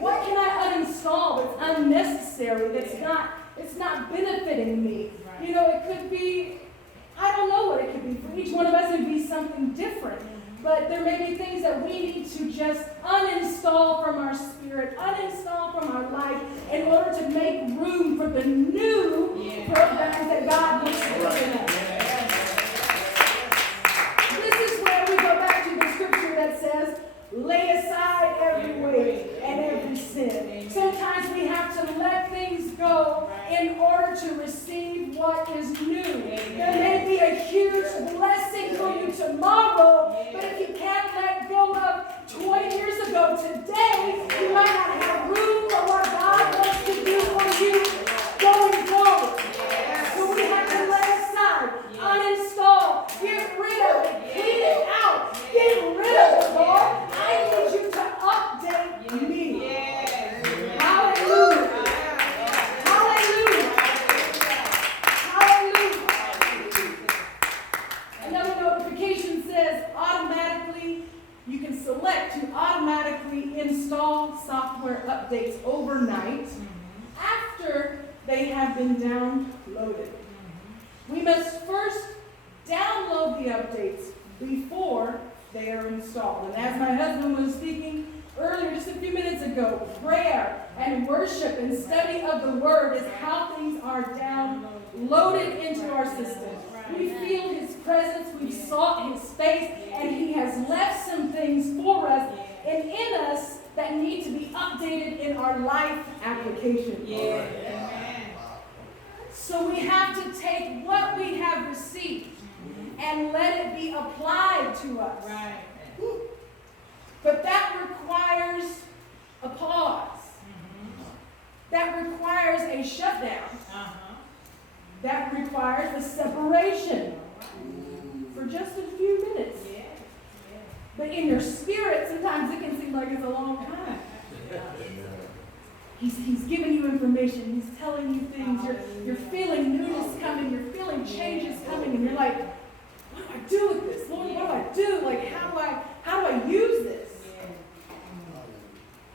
What can I uninstall that's unnecessary, it's not benefiting me? You know, it could be, I don't know what it could be. For each one of us, it would be something different. But there may be things that we need to just uninstall from our spirit, uninstall from our life, in order to make room for the new programs that God wants to put in us. This is where we go back to the scripture that says, lay aside every weight and every sin. Sometimes we have to let things go in order to receive what is new. There may be a huge blessing for you tomorrow, but if you can't let go of 20 years ago today, you might not have room for what God wants to do for you going forward. So we have to lay aside, uninstall, get rid of it, clean it out, get rid of it, Lord. I need you to update me. Hallelujah. Hallelujah. Hallelujah. Another notification says automatically, you can select to automatically install software updates overnight after they have been downloaded. We must first download the updates before they are installed. And as my husband was speaking earlier, just a few minutes ago, prayer and worship and study of the Word is how things are downloaded into our system. We feel His presence, we've sought His face, and He has left some things for us and in us that need to be updated in our life application. So we have to take what we have received and let it be applied to us. But that requires a pause. That requires a shutdown. That requires a separation for just a few minutes. But in your spirit, sometimes it can seem like it's a long time. He's giving you information. He's telling you things. You're feeling newness coming. You're feeling changes coming. And you're like, what do I do with this? Lord, what do I do? Like, how do I use this?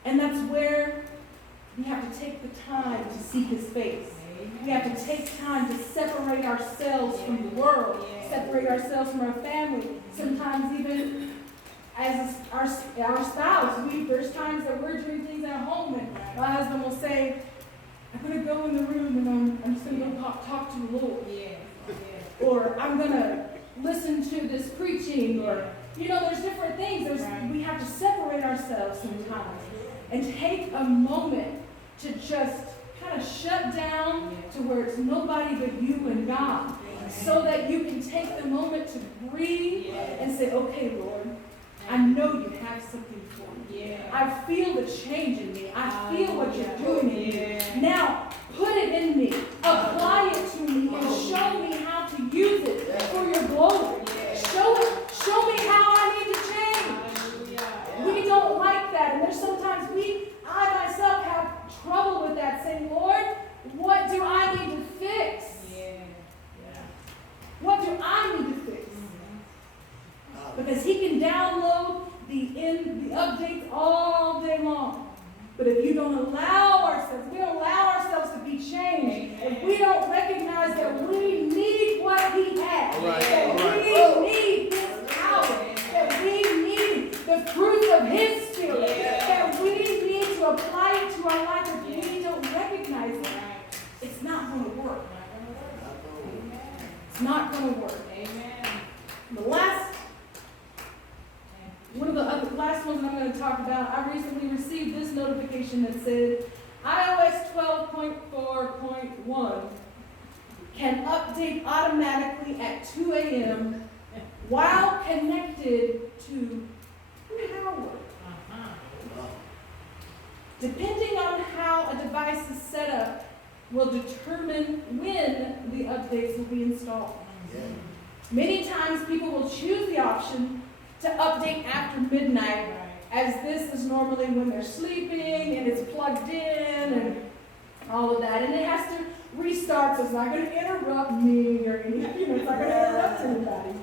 And that's where we have to take the time to seek His face. We have to take time to separate ourselves from the world, separate ourselves from our family. Sometimes even as our spouse, there's times that we're doing things at home, and my husband will say, I'm going to go in the room and I'm just going to go talk to the Lord. Or I'm going to listen to this preaching, or, there's different things. We have to separate ourselves sometimes and take a moment to just kind of shut down to where it's nobody but you and God, so that you can take the moment to breathe and say, okay, Lord, I know you have something for me. I feel the change in me. I feel what you're doing in me. Now, put it in me. Apply it to me and show me how to use it for your glory. Show me how I need to change. We don't like that. And there's sometimes I myself have trouble with that, saying, Lord, what do I need to fix? What do I need to fix? Because He can download the updates all day long. But if we don't allow ourselves to be changed, if we don't recognize that we need what He has, that we need His power, that we need the fruit of His Spirit, that we need to apply it to our life, if we don't recognize it, it's not going to work. It's not going to work. One of the last ones I'm going to talk about, I recently received this notification that said iOS 12.4.1 can update automatically at 2 a.m. while connected to power. Depending on how a device is set up will determine when the updates will be installed. Many times people will choose the option to update after midnight, as this is normally when they're sleeping and it's plugged in and all of that. And it has to restart, so it's not going to interrupt me or anything. It's not going to interrupt anybody,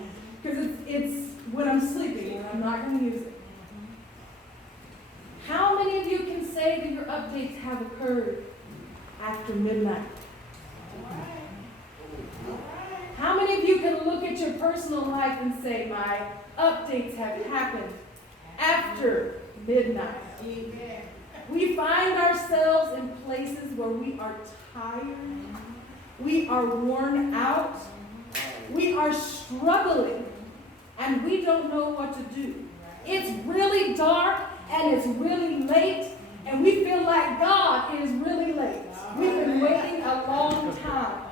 because it's when I'm sleeping and I'm not going to use it. How many of you can say that updates have occurred after midnight? How many of you can look at your personal life and say, my updates have happened after midnight? We find ourselves in places where we are tired, we are worn out, we are struggling, and we don't know what to do. It's really dark and it's really late, and we feel like God is really late. We've been waiting a long time.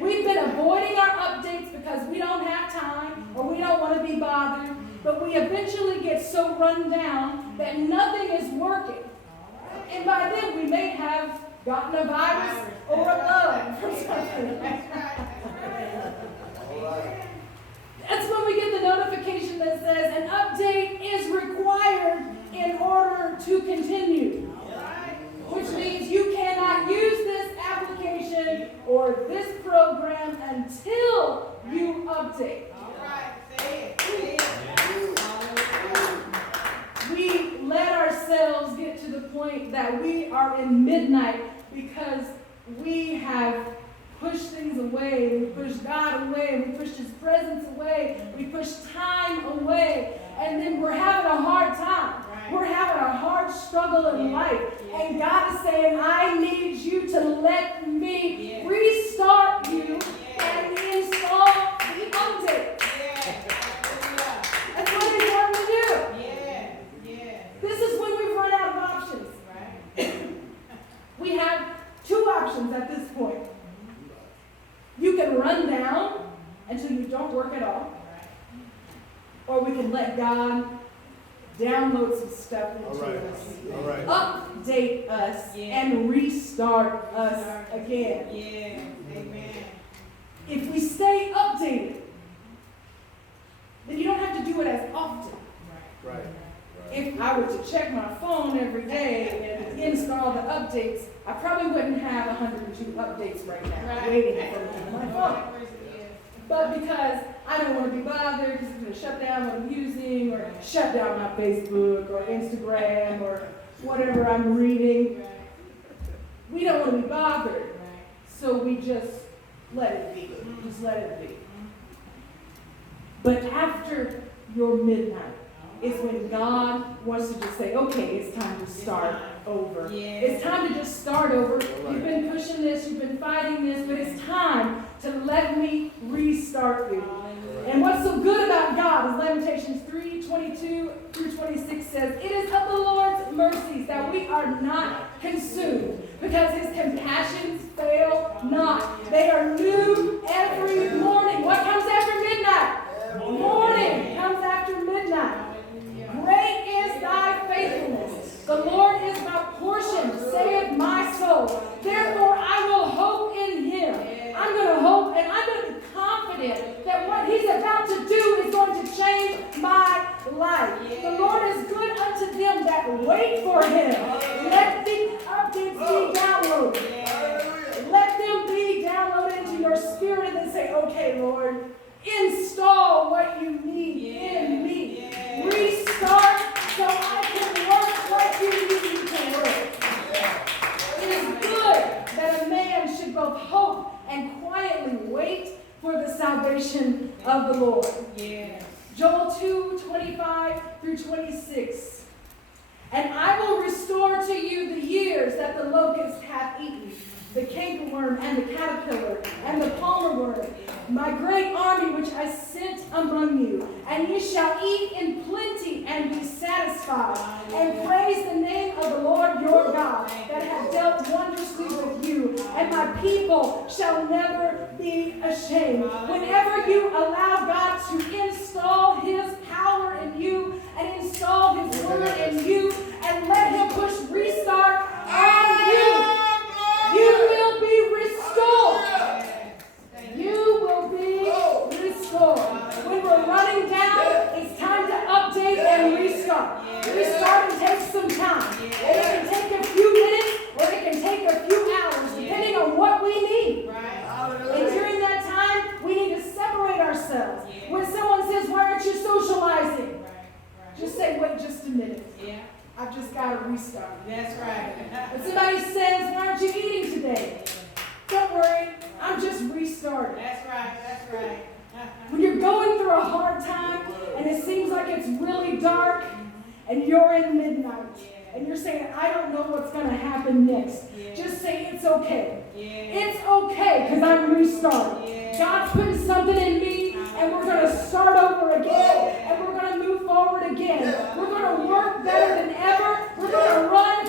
We've been avoiding our updates because we don't have time or we don't want to be bothered, but we eventually get so run down that nothing is working. And by then we may have gotten a virus or a bug from something. That's when we get the notification that says an update is required in order to continue. Which means you cannot use this application or this program until you update. We let ourselves get to the point that we are in midnight because we have pushed things away. We pushed God away. We pushed His presence away. We pushed time away. And then we're having a hard time. We're having a hard struggle in life. And God is saying, I need you to let me restart you and install the update. That's what He's wanting to do. This is when we've run out of options. We have two options at this point. You can run down until you don't work at all. Or we can let God download some stuff into us, update us, and restart us again. Amen. If we stay updated, then you don't have to do it as often. Right. If I were to check my phone every day and install the updates, I probably wouldn't have 102 updates right now waiting for me on my phone. But because I don't want to be bothered because it's going to shut down what I'm using or shut down my Facebook or Instagram or whatever I'm reading, we don't want to be bothered. So we just let it be. Just let it be. But after your midnight is when God wants to just say, okay, it's time to start over. It's time to just start over. You've been pushing this, you've been fighting this, but it's time to let me restart you. And what's so good about God is Lamentations 3:22 through 26 says, it is of the Lord's mercies that we are not consumed, because His compassions fail not. They are new every morning. What comes after midnight? Morning comes after midnight. Great is thy faithfulness. The Lord is my portion, saith my soul. Therefore I will hope in Him. I'm going to hope and I'm going to be confident that what He's about to do is going to change my life. The Lord is good unto them that wait for Him. Let the updates be downloaded. Let them be downloaded into your spirit and then say, okay, Lord, install what you need in me. Restart so I can work like you need me to work. It is good that a man should both hope and quietly wait for the salvation of the Lord. Joel 2:25 through 26. And I will restore to you the years that the locust hath eaten, the cankerworm and the caterpillar and the palmer worm, my great army which I sent among you. And ye shall eat in plenty and be satisfied, and praise the name of the Lord your God, that hath dealt wondrously with you. And my people shall never be ashamed. Whenever you allow God to install His power in you and install His word in you, and let Him push restart on you, you will be restored. You will be restored. When we're running down, it's time to update and restart. Restarting takes some time. And it can take a few minutes or it can take a few hours, depending on what we need. And during that time, we need to separate ourselves When somebody says, why aren't you eating today? Don't worry, I'm just restarting. That's right, that's right. When you're going through a hard time and it seems like it's really dark and you're in midnight and you're saying, I don't know what's going to happen next. Just say, it's okay. It's okay because I'm restarting. God's putting something in me and we're going to start over again and we're going to move forward again. We're going to work better than ever. We're going to run